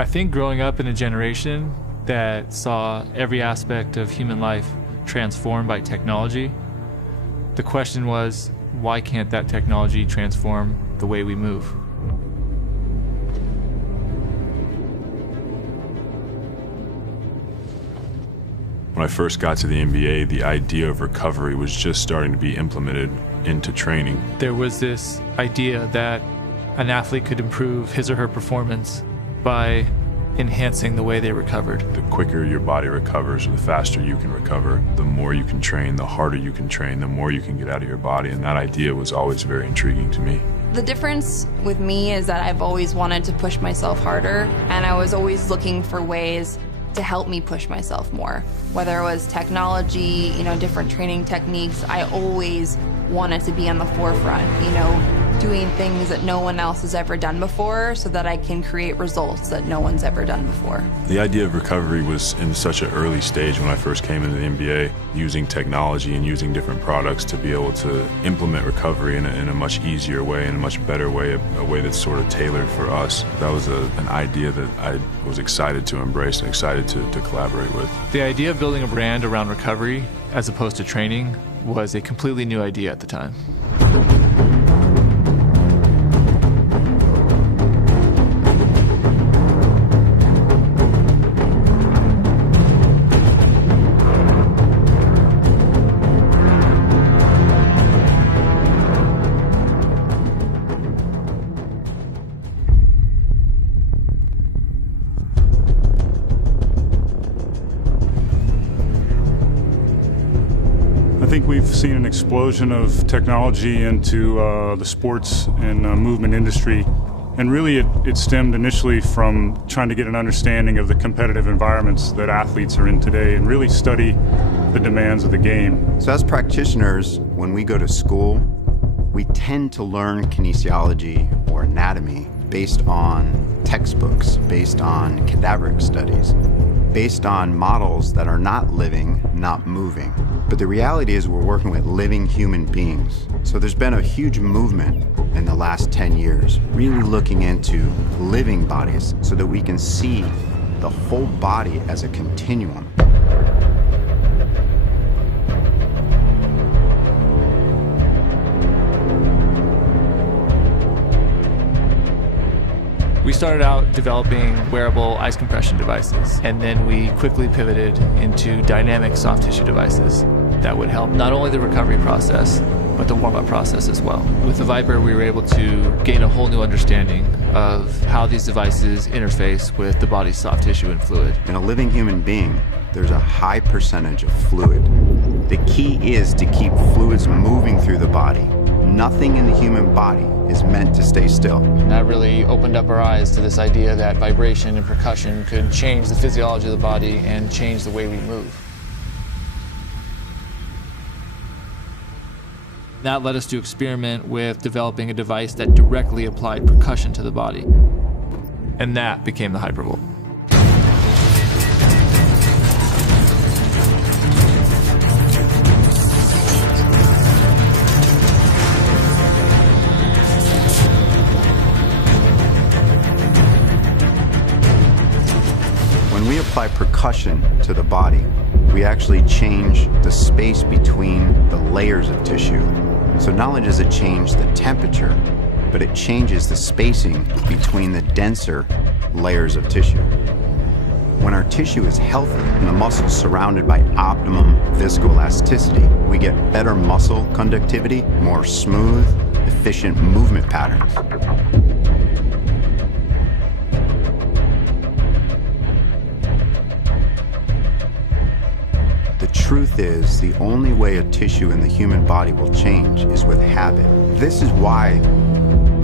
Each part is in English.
I think growing up in a generation that saw every aspect of human life transformed by technology, the question was, why can't that technology transform the way we move? When I first got to the NBA, the idea of recovery was just starting to be implemented into training. There was this idea that an athlete could improve his or her performance by enhancing the way they recovered. The quicker your body recovers, or the faster you can recover, the more you can train, the harder you can train, the more you can get out of your body, and that idea was always very intriguing to me. The difference with me is that I've always wanted to push myself harder, and I was always looking for ways to help me push myself more. Whether it was technology, different training techniques, I always wanted to be on the forefront, doing things that no one else has ever done before so that I can create results that no one's ever done before. The idea of recovery was in such an early stage when I first came into the NBA, using technology and using different products to be able to implement recovery in a much easier way, in a much better way, a way that's sort of tailored for us. That was an idea that I was excited to embrace and excited to collaborate with. The idea of building a brand around recovery as opposed to training was a completely new idea at the time. I think we've seen an explosion of technology into the sports and movement industry, and really it stemmed initially from trying to get an understanding of the competitive environments that athletes are in today and really study the demands of the game. So as practitioners, when we go to school, we tend to learn kinesiology or anatomy based on textbooks, based on cadaveric studies, based on models that are not living, not moving. But the reality is we're working with living human beings. So there's been a huge movement in the last 10 years, really looking into living bodies so that we can see the whole body as a continuum. We started out developing wearable ice compression devices, and then we quickly pivoted into dynamic soft tissue devices that would help not only the recovery process, but the warm-up process as well. With the Viper, we were able to gain a whole new understanding of how these devices interface with the body's soft tissue and fluid. In a living human being, there's a high percentage of fluid. The key is to keep fluids moving through the body. Nothing in the human body is meant to stay still. That really opened up our eyes to this idea that vibration and percussion could change the physiology of the body and change the way we move. That led us to experiment with developing a device that directly applied percussion to the body. And that became the Hypervolt. When we apply percussion to the body, we actually change the space between the layers of tissue. So not only does it change the temperature, but it changes the spacing between the denser layers of tissue. When our tissue is healthy and the muscles surrounded by optimum viscoelasticity, we get better muscle conductivity, more smooth, efficient movement patterns. The truth is, the only way a tissue in the human body will change is with habit. This is why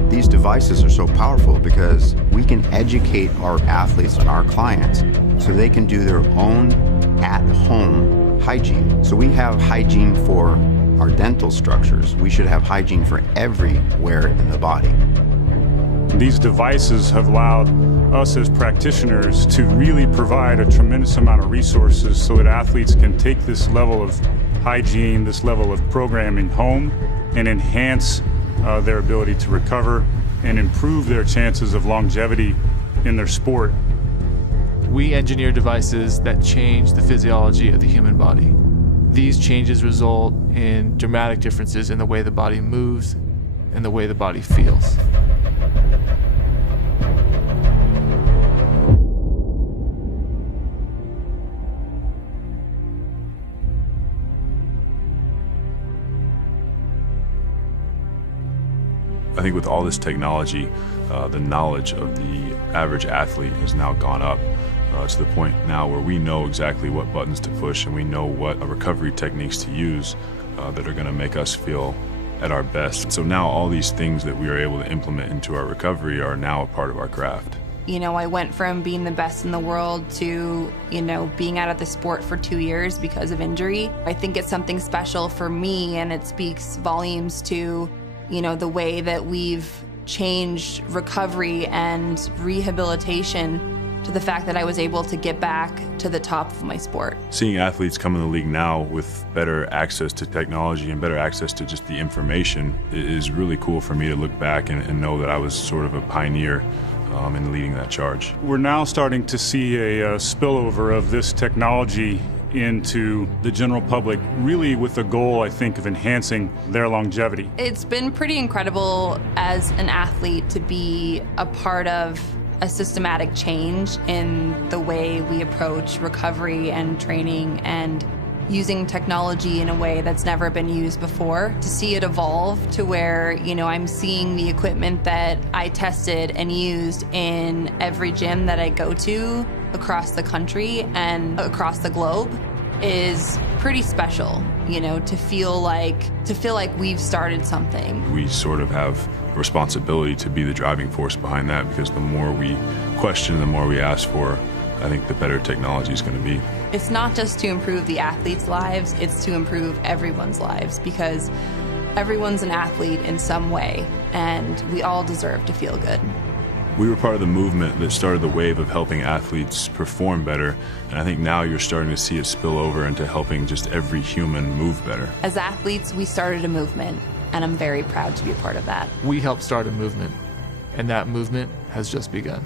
these devices are so powerful, because we can educate our athletes and our clients so they can do their own at-home hygiene. So we have hygiene for our dental structures. We should have hygiene for everywhere in the body. These devices have allowed us as practitioners to really provide a tremendous amount of resources so that athletes can take this level of hygiene, this level of programming home, and enhance their ability to recover and improve their chances of longevity in their sport We engineer devices that change the physiology of the human body. These changes result in dramatic differences in the way the body moves and the way the body feels. I think with all this technology, the knowledge of the average athlete has now gone up to the point now where we know exactly what buttons to push and we know what recovery techniques to use that are going to make us feel at our best. So now all these things that we are able to implement into our recovery are now a part of our craft. You know, I went from being the best in the world to, being out of the sport for 2 years because of injury. I think it's something special for me, and it speaks volumes to the way that we've changed recovery and rehabilitation to the fact that I was able to get back to the top of my sport. Seeing athletes come in the league now with better access to technology and better access to just the information is really cool for me to look back and know that I was sort of a pioneer in leading that charge. We're now starting to see a spillover of this technology into the general public, really with the goal, I think, of enhancing their longevity. It's been pretty incredible as an athlete to be a part of a systematic change in the way we approach recovery and training and using technology in a way that's never been used before. To see it evolve to where, I'm seeing the equipment that I tested and used in every gym that I go to across the country and across the globe is pretty special, to feel like we've started something. We sort of have a responsibility to be the driving force behind that, because the more we question, the more we ask for, I think the better technology is going to be. It's not just to improve the athletes' lives, it's to improve everyone's lives, because everyone's an athlete in some way, and we all deserve to feel good. We were part of the movement that started the wave of helping athletes perform better, and I think now you're starting to see it spill over into helping just every human move better. As athletes, we started a movement, and I'm very proud to be a part of that. We helped start a movement, and that movement has just begun.